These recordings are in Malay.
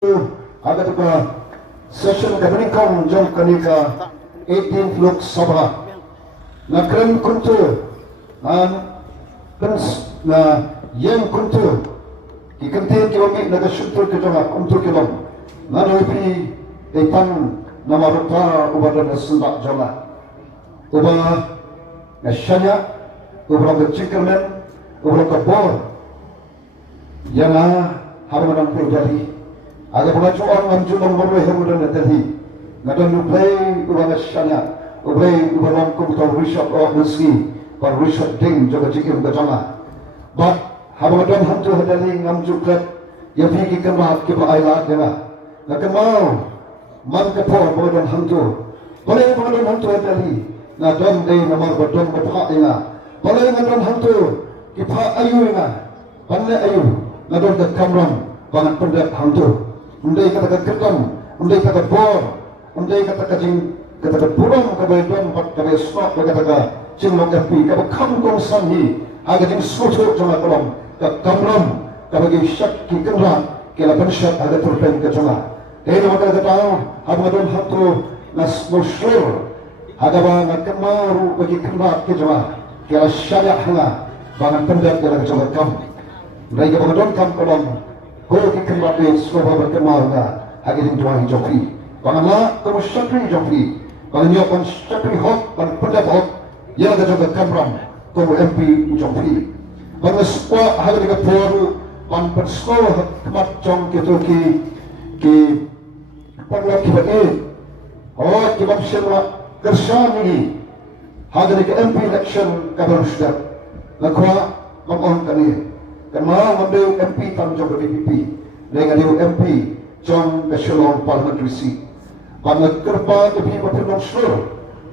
Agak tu session governing kaum jom kanika 18th Lok Sabha na kren kuntu na yang kuntu ikantin kiwami naga syutur ke jama kuntu kilom na noipri ipan na marupa ubadan sendak jama uba na syanya uba na chikermen uba na bor yang haraman pejari aga pengacu orang menjulang berweh hemudan tadi ngadan ublay ulang syanya ublay ulang kumta rishab of meski par rishab ding jaga jikim gajama but hamadan hantu hadali ngamjuklat ya fiki kemat ke bailat dena nakemau man kapor badan hantu boleh badan hantu hadali ngadon dei namar badan bapha ina boleh ngadon hantu kipa ayu ina panne ayu ngadon ke kamram bangan pendak hantu undai kata kertam, undai kata bor, undai kata kajing, kata burung kebetulan kata stop kata cing lok api, kata kam kong sanhi, aga jing soto jama kolom, kata kamram, kata bagi syak ki kenra, kela pensyak aga terpen ke jama. Kaya nama kata tahu, aga ngadon hatu nas musyur, aga bang kemaru bagi kenra ke jama, kela syariah hanga, bangan pendak kela ke jama kam, mereka ngadon kam kolom. Kalau kita kembali sekolah berkemal na, hagi jing tuan jokri. Bangla kamu syakri jokri, bangnya kan syakri hot, bang pendat hot, yang ada juga kamram, kamu MP jokri. Bangla sekolah hagi juga baru, bang persekolah kemat jong gitu ki bangla kita oh kita bersama kerjaan ini, hagi juga MP election kabar sudah, lakwa bang kani. Kan mahu ambil MP tanjung ke DPP dengan dia MP John Echelon Parliamentary Seat pan kerpa DPP berpenong seluruh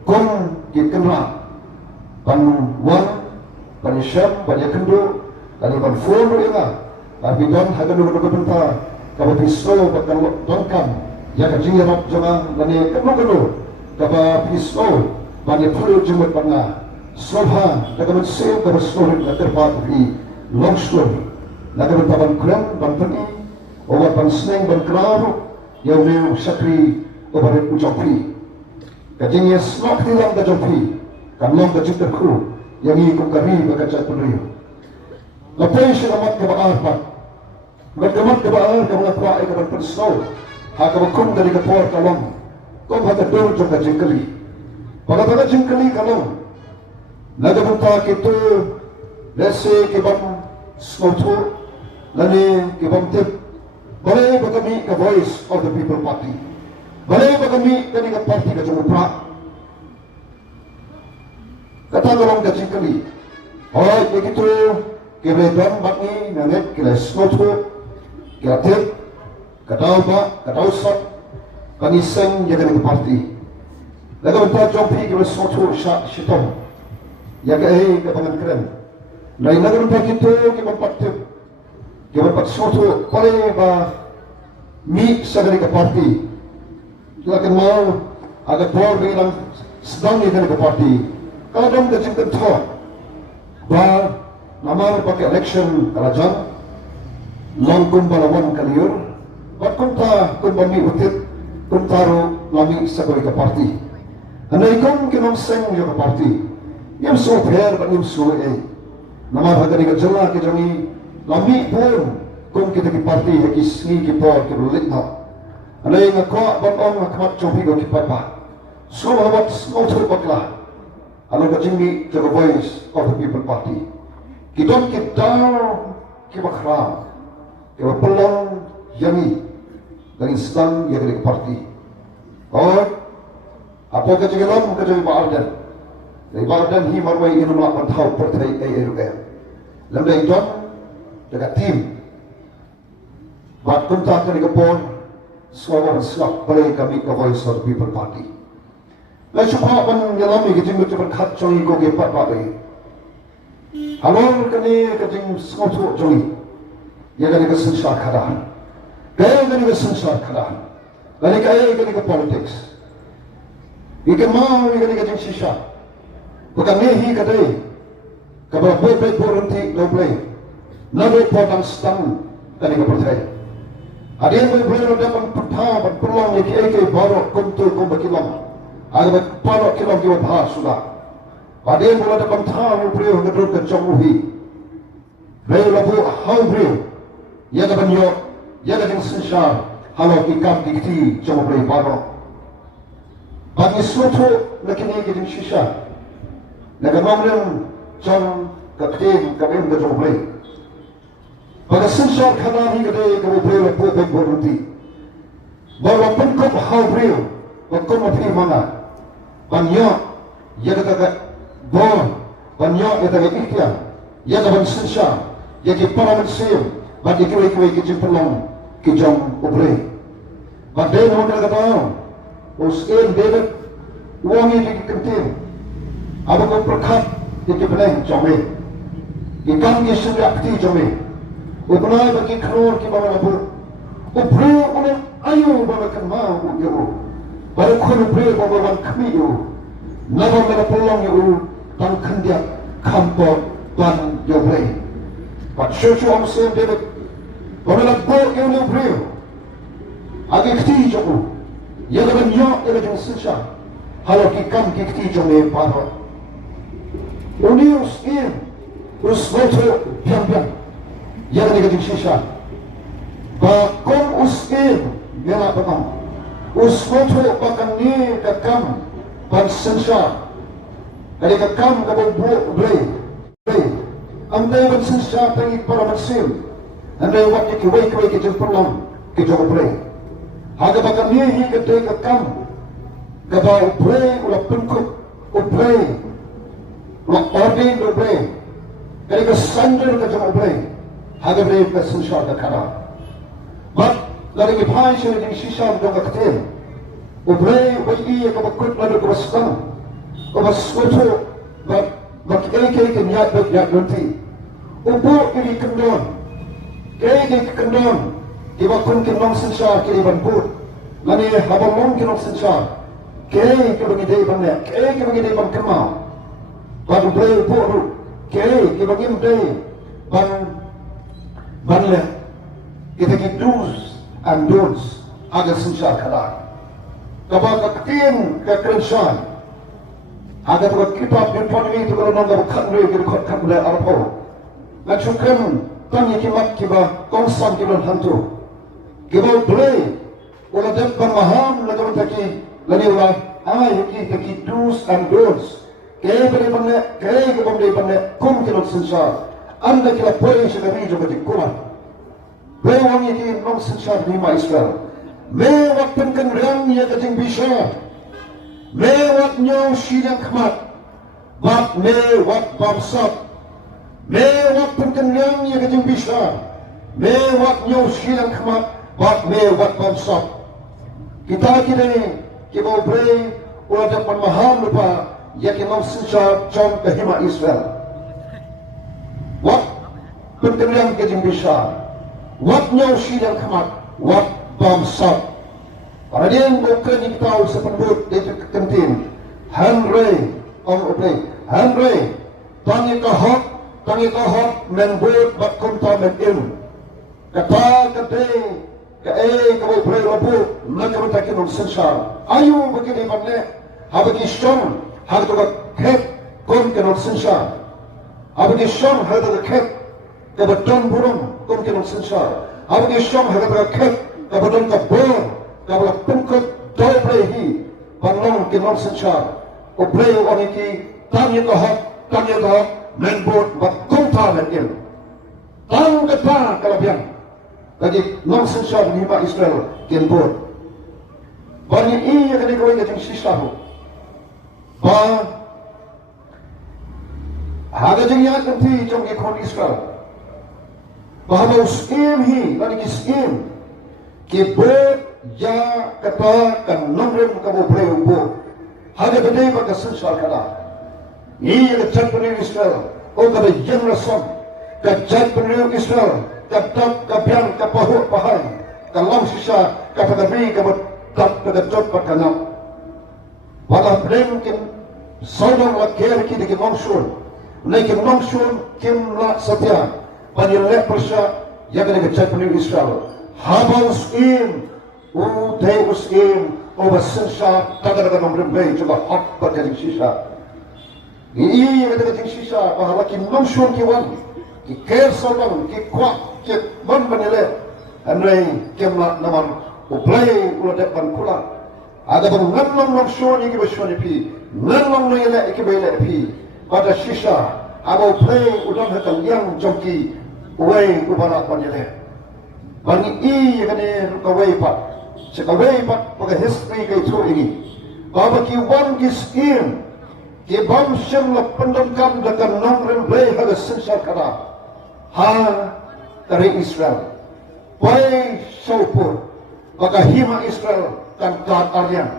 kum dikenal pan wan pan isyam pan yakendu pan iban fulu ina tapi don hagan dulu bentar kalau pisau bakal dongkam ya kajing yarap jangan dan kenu kaba pisau pan fulu jemut pana sohan dalam sel dalam seluruh kerpa DPP Longstone, naga bertaban keren, ban peni, obat ban seneng, ban keraru, yang meu sakri, obat ujopri. Kajingnya snok tilang gajopri, kan long gajip terkru, yang ikut kari berkacat penriu. Lepas selamat kebaar pak, berkemat kebaar kamu ngapra ikaban pensau, haka bakum dari kepor kalong, kau haka dur juga jengkeli. Pada jengkeli kalong, naga bentak itu. Lese kibam smotu, lani kibam tip. Balai bagami ke voice of the people party. Balai bagami kani ke parti ke jumpa. Kata orang ke jingkali. Oh, begitu kebetulan bakni nanget kila smotu, kila tip, kata apa, kata usap, kani seng jaga ke parti. Laga bentar jompi kila smotu syitong. Ya ke pangan keren. Lain lagi rupa kita mempat suatu oleh mi segala ke parti. Kita akan mau agak bor bilang sedang ni ke parti. Kalau dong kecil kentor, nama pakai election kerajaan, langkun balawan kaliur, kunta kun bami utit, kuntaru lami segala ke parti. Andai kau kinom seng ke parti, yang so fair dan yang so nama harga dengan jelas kita ni lami pun kong kita di parti yang kisni kita berulit nak. Ada yang ngakak bang ngakak cobi kau kita apa? Semua awak semua terpaklah. Alam kecinggi the voice of the people party. Kita kita kram, kita pelang yangi dari sedang yang dari parti. Oh, apa kecinggilam kecinggi Ardan. Dari badan hi marwai ini melakukan tahu pertai ARM. Lembaga itu dekat tim. Buat kontak dengan kepon, semua orang siap boleh kami ke voice of the people party. Lalu cuba menyelami kecing macam kacau iko kepat bagai. Halor kini kecing semua tu joi. Ya kini kesensar kadar. Gaya kini kesensar kadar. Kini kaya kini ke politics. Ikan mau kini kecing sisa. Bukan nehi kadai, kalau baik-baik berhenti, no play, nabe potong stang, tadi kepercayaan. Ada yang boleh dapat pertama peluang yang kita baru kontur kombakilam. Ada baru kilam kita bahas sudah. Ada yang boleh dapat tahu beliau ngedruk ke jauhi. Beliau labu hau beliau. Ya dapat yo, ya dapat sensar. Halau ikam dikti jauh beliau baru. Bagi suatu nakini kita sisa. Nakamamrin jauh kaktim kami ngedruk beliau. Pada sensar kanari kita kamu beliau lapu baik berhenti. Bahawa pengkop hau beliau, pengkop mati mana? Banyak, ya kata bon, banyak ya kata ikhtiar, ya kata sensar, ya kata para manusia, bagi kue-kue kita pelong, kita obrol. Pada orang kata, usain David, uang ini dikentir, apa kau perkat, kita pening jamai, ikan kita akti jamai. Upnai bagi keror ki bawah labu. Ubreu ulang ayu bawah kemau uyu. Baru kun ubreu bawah wan kami uyu. Nama mana pulang uyu tang kendiak kampo ban yobrei. Pat syucu am sen David. Bawah labu uyu ubreu. Agi kti joku. Ya laban yo ya laban sensha. Halo ki kam ki kti joku paro. Unius in. Us voto biang-biang. Yang negatif sisa. Bakong usin mela bakong. Usfoto bakang ni kakam ban sensar. Kali kakam kabong buo blay. Amday ban sensar tangi para masim. Amday wat ni kiway kijang perlong kijang blay. Haga bakang ni hi kadai kakam. Kabaw blay ula pengkuk blay. Ula ordin blay. Kali kasander kijang blay. Haga beri sensar dakara. But lari kipai sini di sisa dong katil. Ubrei wai ka bakut lalu ka basang. Ka baswoto bak eke kenyat bak yak nanti. Ubo kiri kendon. Kiri kendon. Iba kun kendon sensar kiri banput. Lani habamong kendon sensar. Kiri kebagi day banne. Kiri kebagi day ban kemau. Ban ubrei ubo ru. Kiri kebagi day banle kita ki do's and don'ts agar sensar kadar. Kapag kaktin kakrensan agar kitab di depan ini tu kalau nonggar kanre kita kan boleh arpo. Lacukan tanya kimat kiba konsam kiban hantu. Kiba boleh ulah dapat maham lagu taki lani ulah taki do's and don'ts. Kaya beri benda kaya beri benda kum kilo sensar. Anda kila poin sekali juga dikuat. Bewang ini non sensar lima Israel. Mewat pengkenrang ia kecing bisa. Mewat nyau sidang kemat. Bat mewat bamsat. Mewat pengkenrang ia kecing bisa. Mewat nyau sidang kemat. Bat mewat bamsat. Kita kini kita beri ulah dapat maham lupa. Ya non sensar jom kehima Israel. Wat pentenang kejeng besar. Wat nyau sidang kemat. Wat bamsat. Para dia yang bukan yang tahu sependut itu kentin. Henry orang obrei. Henry tangi kahok membut bak konta menil. Kata kau obrei labu mereka mentakin orang sensar. Ayu begini mana? Habis Islam harus kek kon kenal sensar. Abang Islam harga kek kebetulan burung kon kenal sensar. Abang Islam harga kek kebetulan kabur kabla pengkut dobrehi panglong kenal sensar. Obrei orang ini tanya kahak menbut bak konta menil. Tang kata kalabian bagi non sensar lima Israel kenbut. Banyak ia kena kau yang sisa bu. Haga jengya nanti jom ikon Israel. Bahawa uskim hi, lagi iskim. Kibut ya kata kan nomrem kamu boleh ubu. Haga bedai baka sensar kala. Ia kecak penuh Israel. O kada jeng rasam. Kecak penuh Israel. Katak kapian kapahuk pahai. Kalam sisa kapagabri kabut tak kedacot pakanap. Walau berdengkin saudara lakir kita ke mangsul. Naikin mangsul kim la satya. Panjang lek persa yang kena kecak penuh Israel. habang in Deus in obasensa tagadaga nombre bay coba hak pada sisa ini yang kata sisa bahwa kinong syun kiwan ki kersalang ki kuat ki ban banele andai kemla naman uplay ulat ban kula ada bang nang syun ki syun pi nang ele ki bele pi pada sisa aba uplay udan hatang yang jongki uai ubala banele bani i kane kawai pat sekawai pat pada history kai tu ini baba ki wan ki skin ki bam syam la pendamkam dengan nomren blay hala sensar kara ha dari Israel bai saupur baka hima Israel dan kat Aryan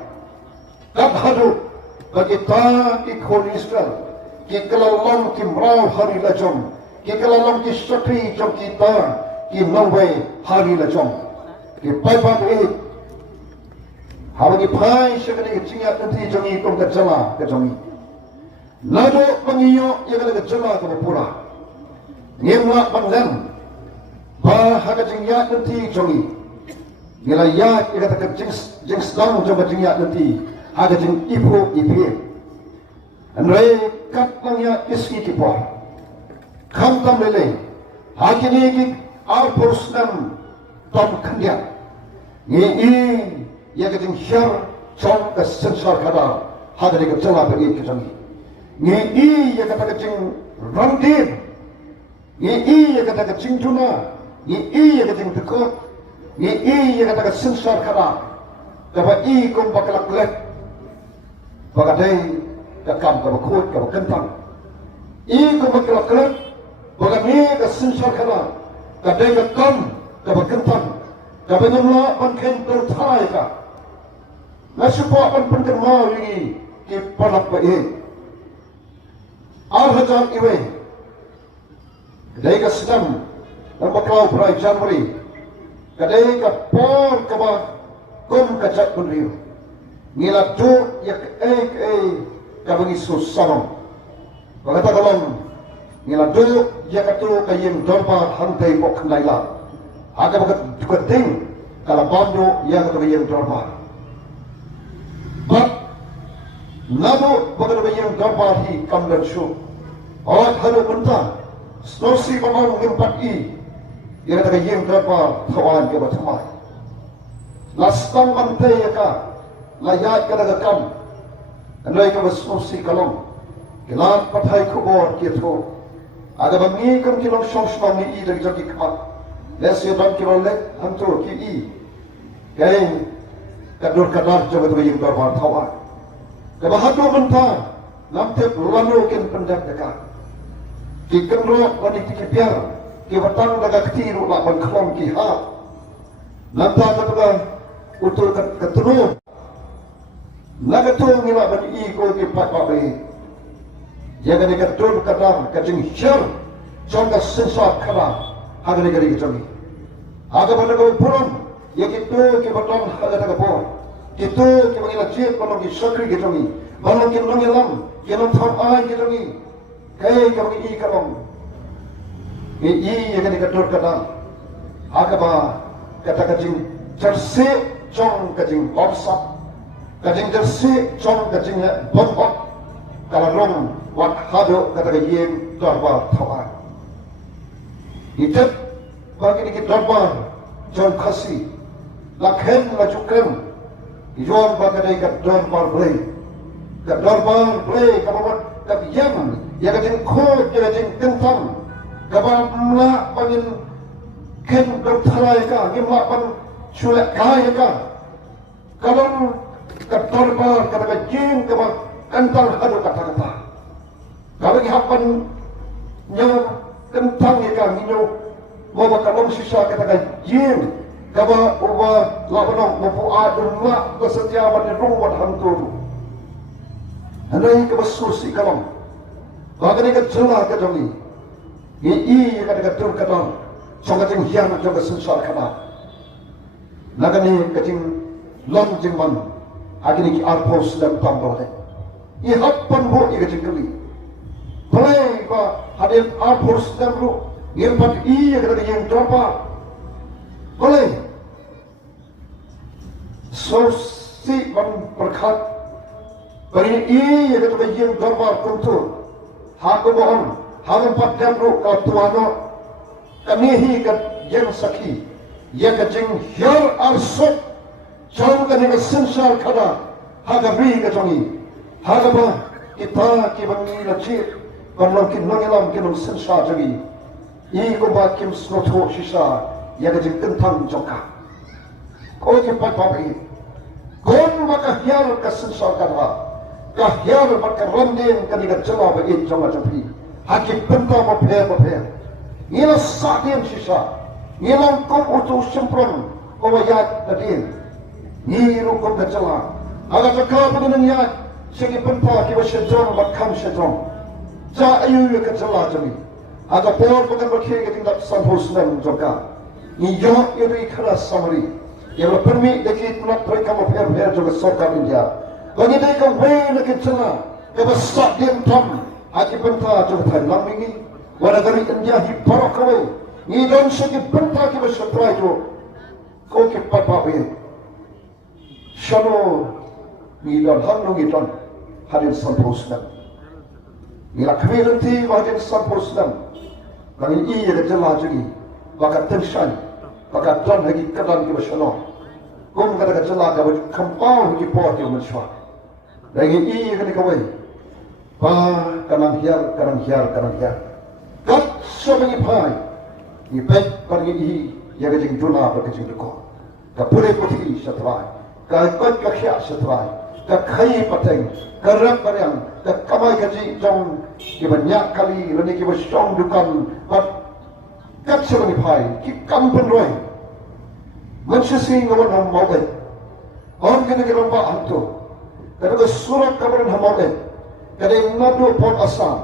kat hadu bagi ta ikon Israel ki kelalong ki mrau hari lajom ki kelalong ki sakri jom kita ki nongway hari lajom ki paipat habagi pai syakani ke cingat nanti jongi kong ke jala ke jongi nado pengiyo yang ke jala ke pura ngemla pangdan ba haga cingat nanti jongi nila ya ika ke jing sedang coba cingat nanti haga jing ipo ipie anre kat langya iski kipo kam tam lele hakini ki alpusnam tom kandia ngi yang kecing syar cong ke sensar kada hadari ke celah bagi kecangi ngi yang kata kecing randin ngi yang kata kecing juna ngi yang kecing tekut ngi yang kata sensar kada dapat kong bakalak lek bagadai dakam ke bakut ke bakentang kong bakalak lek bagadai ke sensar kada kadai ke kam ke bakentang dapat nyamla banken tertai ka nasupo an penterma ini ki palak ba al-hajar iwe kadai ka sedam ang baklau berai Januari kadai ka por ka ba kum kajat punriyo ngila tu yak ka bangi susarong bagata kalong ngila tu yak tu kayim dorpa hantai pok kandailah aga bagat dukating kala bando yang kayim dorpa but namo bagat kayim dorpa hi kamdan shu awat hadu mentah snosi pamang ngimpat yang kayim dorpa thawan ke batamai lastang mantai ka layat ka dagakam anai ka snosi kalong kilan pathai kubor kitho aga bangi kam kilong shongshmang ni dari jagi kama lesya dam kilong lek hantu ki kay kadur kadar jogat bayim dorbar thawan kabahado manta namte lano ken pendak deka ki kenro wani ki piar ki batang daga ktiru la ban khlong ki ha namta kataga utul katru nagato ngila ban ko ki patpabe jaga ni kadur kadar kajing syar jonga sensar kala haga ni gari jongi haga banago puron yakitu ki batang haga daga po kitu ki bangila chip palong ki sakri ki jongi balong ki nong yalam ki nong tham ai ki jongi kay ka bangi kalong yaga ni kadur kadar haga ba kata kajing jersi jong kajing bopsap kajing jersi jong kajing bombok kalau rong wat hado kata kajing dorbar thawan itep bagi ni dorbar jong khasi lakhen lajukem ijon bagadai kat dorbar blay kababat kat yang ya kajing khot ya kajing kentang kabam la pangin ken dorthalai ka ngimla pan sulek kaya ka kalau kat dorbar kata kajing kabam kentang hadu kata-kata kalau ihapan nyawa kentang ikan inyo mau bakalong sisa kata jin kaba uba labanong mapu adun la kesetiawan ni ruwat hantu andai kaba susi kalong bagani ka jela ka jongi i kata tur kadang songa jing hian jonga sensar kata nagani kajing long jing man agini ki arpos dan tambole ihapan bo kajing kali play ba hadir arpos dan ru ngirpat kata yang dorpa boleh so si ban berkat bagi i yang kita yang darbar kuntu hago mohon hago patkan ru ka tuano kanihi ka yang sakhi yang ka jing hiar arsot jauh kan yang sensal kada haga bri ka jongi haga ba kita ki bangi lachir banlong kin nongelam kin sensal jagi i ko ba kim snotho shisha yang ka jing kentang jongka ko ki pat papi kon maka hiar ka sensal kada kahyar bakar randing kaniga jala ba in jama jampi hakim penta mo phe ngila sadim sisa ngilang ko utu sempron ko wayat dadin ngiru ko jala aga takka budun ya segi penta ki wa shedron ba kam shedron ja ayu ka jala jami aga por bakar ba khe geting dat sanhos nam joka ni yo iri khara samari yelo permi deki tunat troi kam phe joka sarkar india bagi mereka wena kecela kebesak diam tam hati benta coba thay lamingi wala gari India hi parok kawai ni don segi benta ki besatrai jo ko ki papa we shano ni don hangno ni don hadin sampusna ni la kamiranti hadin sampusna bagi iya kecela jadi bakat tension bakat don lagi kadan ki besano kum kada kecela ka kampau ki pot yo menswa lagi i kan kawai pa kanang hiar kat sebengi pai ni pet pergi i ya gajing duna per gajing ko ka pure putih satrai ka kot ka khya satrai ka khai pateng ka rak parang ka kamai gaji jong ki banyak kali rene ki besong dukan pat kat sebengi pai ki kampen roi mansisi ngawan ham mau on kena ki romba antu kada surat kabaran hamale kada nadu pon asam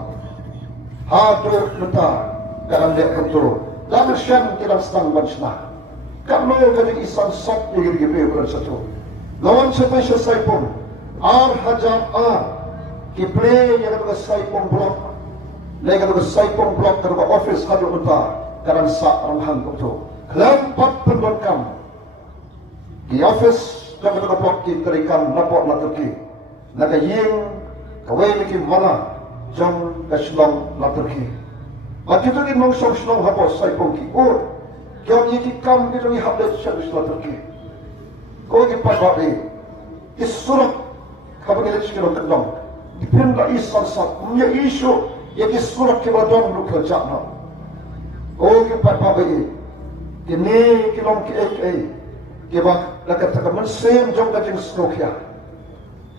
hadu mata kada le kanto lam shan kila stang bansna kamno kada isan sat yigir gibi beran satu lawan special saipon ar hajar ki play yang kada saipon blok le kada saipon blok kada office hadu mata kada sa ramhan to lam pat pendokam di office dan kada blok ki terikan napok na turki naga yeng kawai lagi mana jam kaslong na turki mati tu ni nong song slong hapo sai pong ki or kau ni ki kam ki ni hablet sha na turki ko ki pa ba be isurat kabani le chikelo kadong dipenda isan sa punya isu ya ki surat ki badon lu kerja na ko ki pa ba be ki ni ki long ki ki ba la ka ta man sem jong ka jing skokya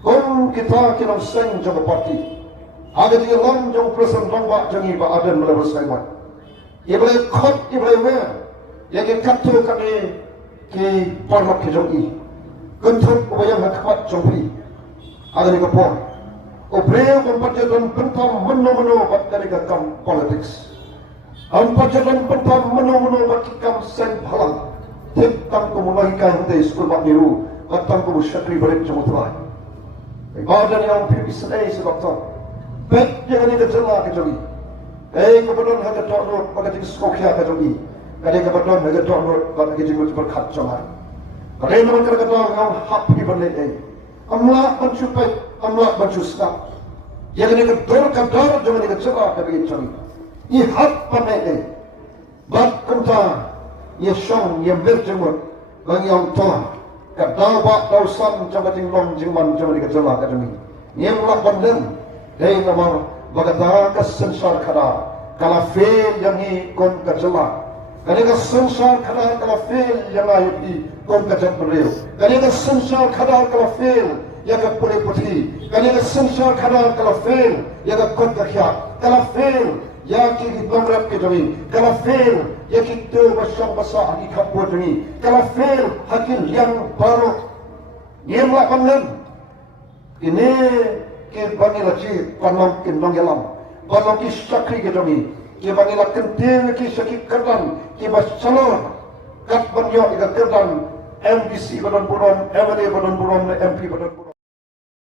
kon kita kinam seng jong parti aga di lam jong present dong ba jangi ba adan mele bersaiman ye boleh khot ye boleh we ye ke katto kami ki parmak ki jong i kunthuk ubayang hakpat jong pri aga ni ko por o breu kon pajadan pentam meno bat dari ka kam politics am pajadan pentam meno bat kam sen bhalang tentang ko memahikan te skul bat niru batang ko syakri balik jong tuai Ibadah yang pergi sedai sebab bet jangan ini terjelah kecuali. Kebetulan hanya download bagi skoknya kecuali. Kebetulan hanya download bagi jenggot berkat jangan. Kerana mereka kata yang hak pergi balik. Amlah mencupai, amlah mencusap. Yang ini kedorkan darah jangan ini terjelah kecuali. Ini hak balik. Bat kenta, ia syong, ia berjenggot bagi yang tua. Kadawa dausan jamba jinglong jingman jamba dikajala kadami yang lak bandan dai namar bagata kasensar khada kala fail yang hi kon kajala kali kasensar khada kala fail yang ayi kon kajat beriu kali kasensar khada kala fail yang pure puthi kali kasensar khada kala fail yang kon kakhya kala fail yang ki bangrat ke jami kala fail yang kita bersama besar di kampung ini kalau fail hakim yang baru yang lakukan ini ke bangil aji panam kinong yalam panam ki sakri ke jami ke bangil kentil ki sakit kerdan ki basalor kat banyo ika kerdan MPC badan buron MLA badan buron MP badan buron